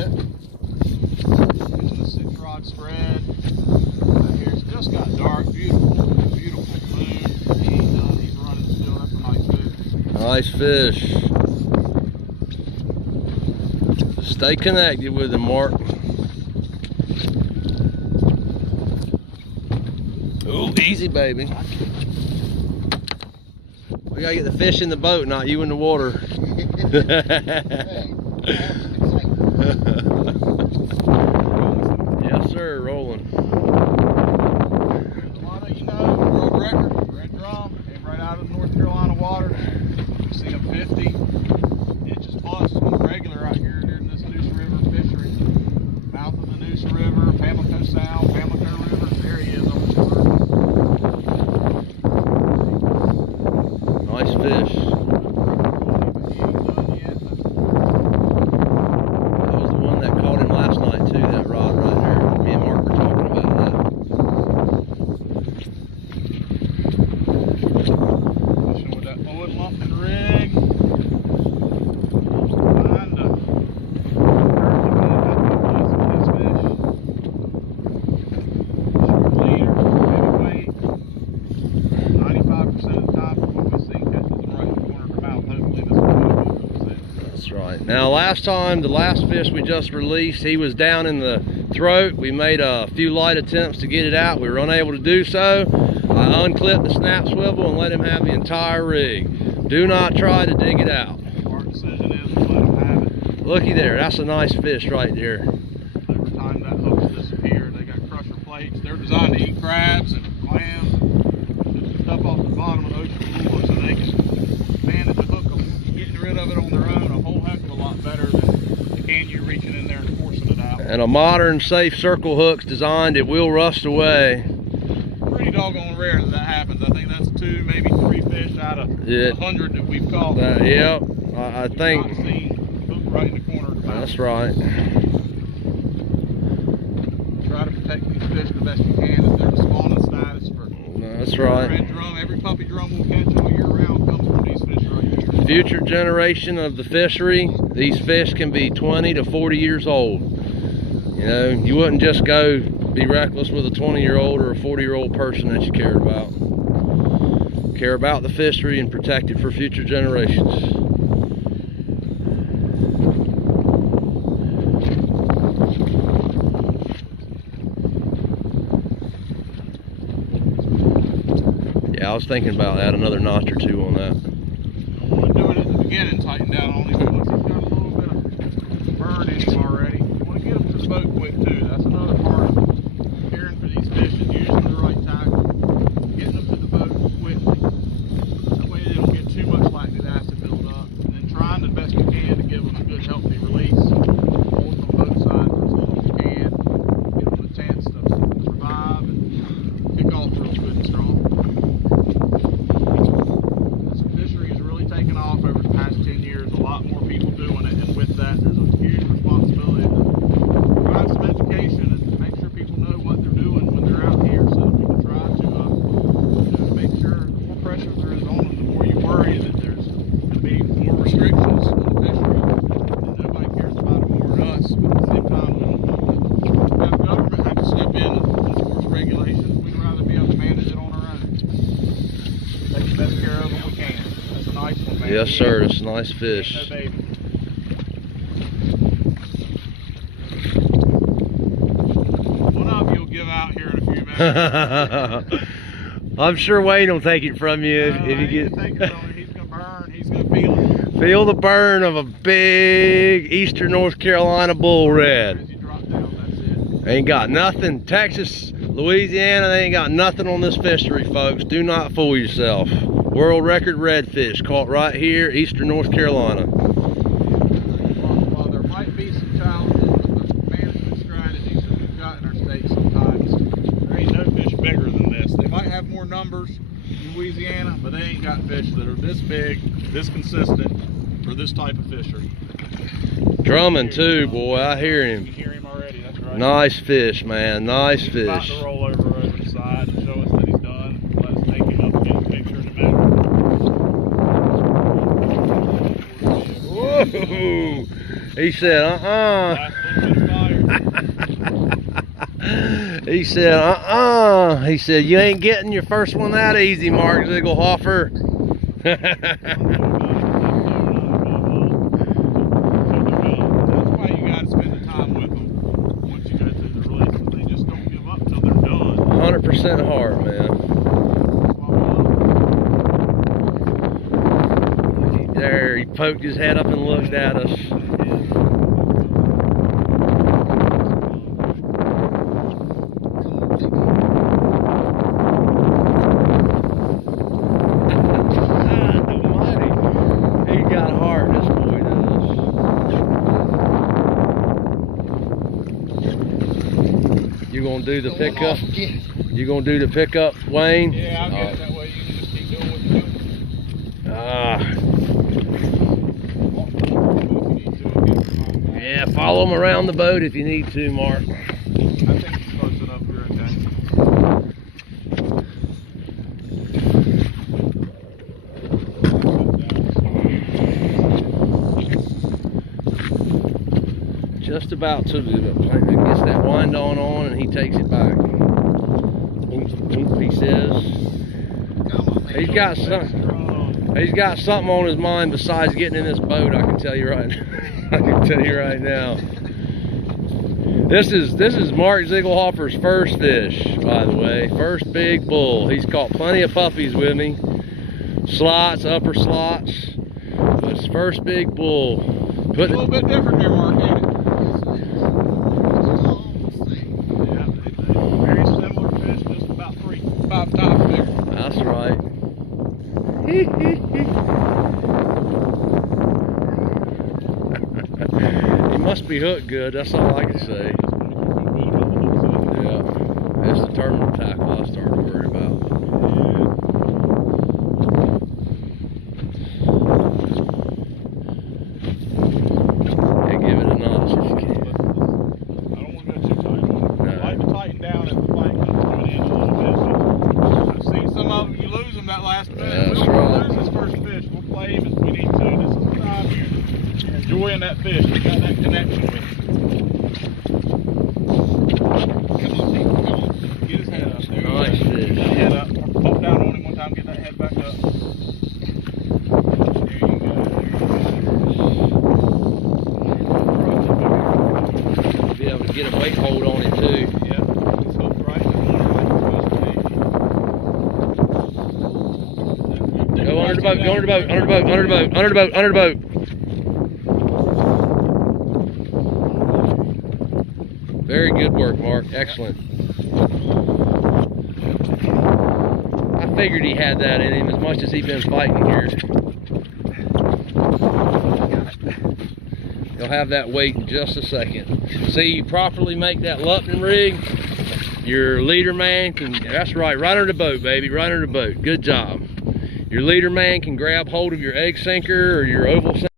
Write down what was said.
bit. Using the 6-rod spread. Right here, it's just got dark, beautiful moon. He ain't done, he's running still. That's a nice fish. Nice fish. Stay connected with him, Mark. Ooh, easy, baby. We gotta get the fish in the boat, not you in the water. Yes, sir, rolling. A lot of you know, world record, red drum, came right out of North Carolina water. You see them 50 inches plus on the regular out here during this Neuse River fishery. Mouth of the Neuse River, Pamlico Sound, Pamlico River, there he is on the water. Nice fish. That was the one that caught him last night too, that rod right there. Me and Mark were talking about that. Fishing with that oil lump and rig. Now last time, the last fish we just released, he was down in the throat. We made a few light attempts to get it out. We were unable to do so. I unclipped the snap swivel and let him have the entire rig. Do not try to dig it out. Our decision is to let him have it. Looky there, that's a nice fish right there. Every time that hook's disappeared, they got crusher plates. They're designed to eat crabs and clams and stuff off the bottom of the ocean floor, so they can manage to hook them. Getting rid of it on their own a whole heck of a lot better than can you reaching in there and forcing it out. And a modern safe circle hook's designed, it will rust away. Pretty doggone rare that happens. I think that's 2, maybe 3 fish out of 100 that we've caught. Yep, I think. Not seen hook right in the corner of the mouth. That's right. Try to protect these fish the best you can if they're the spawning status for. That's right. Red drum, every puppy drum we'll catch all year round comes from these fish right here. Future generation of the fishery, these fish can be 20 to 40 years old. You know, you wouldn't just go be reckless with a 20-year-old or a 40-year-old person that you cared about. Care about the fishery and protect it for future generations. Yeah, I was thinking about adding another notch or 2 on that. I'm doing it at the beginning, tighten down on him. Once he's got a little bit of burn in him already, you want to get him to the boat quick too. That's another part of caring for these fish is using the right tackle, getting them to the boat quickly. That way they don't get too much lactic acid buildup, and then trying the best you can to give them a good healthy release. Hold them both sides as long as you can, give them a chance to survive and kick off real good and strong. Taken off over the past 10 years, a lot more people doing it, and with that there's a huge responsibility to provide some education and make sure people know what they're doing when they're out here, so that we can try to make sure the more pressure there is on them, the more you worry that there's going to be more restrictions on the fishery, and nobody cares about it more than us, but at the same time we don't want the government have to step in and enforce regulations. We'd rather be able to manage it on our own. Take the best care of them we can. Nice one, man. Yes, sir. It's a nice fish. No baby. One of you will give out here in a few minutes. I'm sure Wayne will take it from you if you get. Take it from him. He's gonna burn. He's gonna feel it. Feel the burn of a big Eastern North Carolina bull red. As you drop down, that's it. Ain't got nothing. Texas, Louisiana, they ain't got nothing on this fishery, folks. Do not fool yourself. World record redfish caught right here, Eastern North Carolina. While there might be some challenges with the management strategies that we've got in our state sometimes, there ain't no fish bigger than this. They might have more numbers in Louisiana, but they ain't got fish that are this big, this consistent for this type of fishery. Drumming too, boy, I hear him. You hear him already, that's right. Nice fish, man, nice fish. About to roll over the side and show us that he's done. Let us take him up and get a picture in a minute. Whoa! He said, Last little bit of fire. He said, He said, you ain't getting your first one that easy, Mark Ziegelhofer. That's why you got to spend the time with them once you go through the release. They just don't give up till they're done. 100% heart, man. There, he poked his head up and looked at us. He got heart, this boy does. You gonna do the pickup? You gonna do the pickup, Wayne? Yeah, I'll get it that way. You can just keep doing what you're doing. Yeah, follow him around the boat if you need to, Mark. I think it's close enough here, okay? Just about to gets that wind on and he takes it back. He says he's got something on his mind besides getting in this boat. I can tell you right now. I can tell you right now. This is Mark Ziegelhofer's first fish, by the way. First big bull. He's caught plenty of puppies with me. Slots, upper slots. But his first big bull. A little bit different there, Mark, ain't it? Yeah, very similar fish, just about 3-5 times bigger. That's right. He must be hooked good, that's all I can say. Yeah, that's the terminal tackle I started to worry about. Yeah, give it a notch if you can. I don't want to go too tight on it. I like to tighten down if the fight comes coming in a little bit. I've seen some of them, you lose them that last minute. That's We'll right. lose this first fish. We'll play him as we need to. This is the time you're enjoying that fish. You got that connection with it. Come on, Pete. Come on. Get his head up. There Nice you go. fish. Get that head up. Pop down on him one time. Get that head back up. There you go. Be able to get a weight hold on it too. Yeah. It's hooked right in the corner like it's supposed to be. Go under the boat, go under the boat, under the boat, under the boat, under the boat, under the boat. Very good work, Mark. Excellent. I figured he had that in him as much as he's been fighting here. He'll have that weight in just a second. See, you properly make that lumping rig, your leader man can, that's right under the boat, baby, right under the boat. Good job. Your leader man can grab hold of your egg sinker or your oval sinker.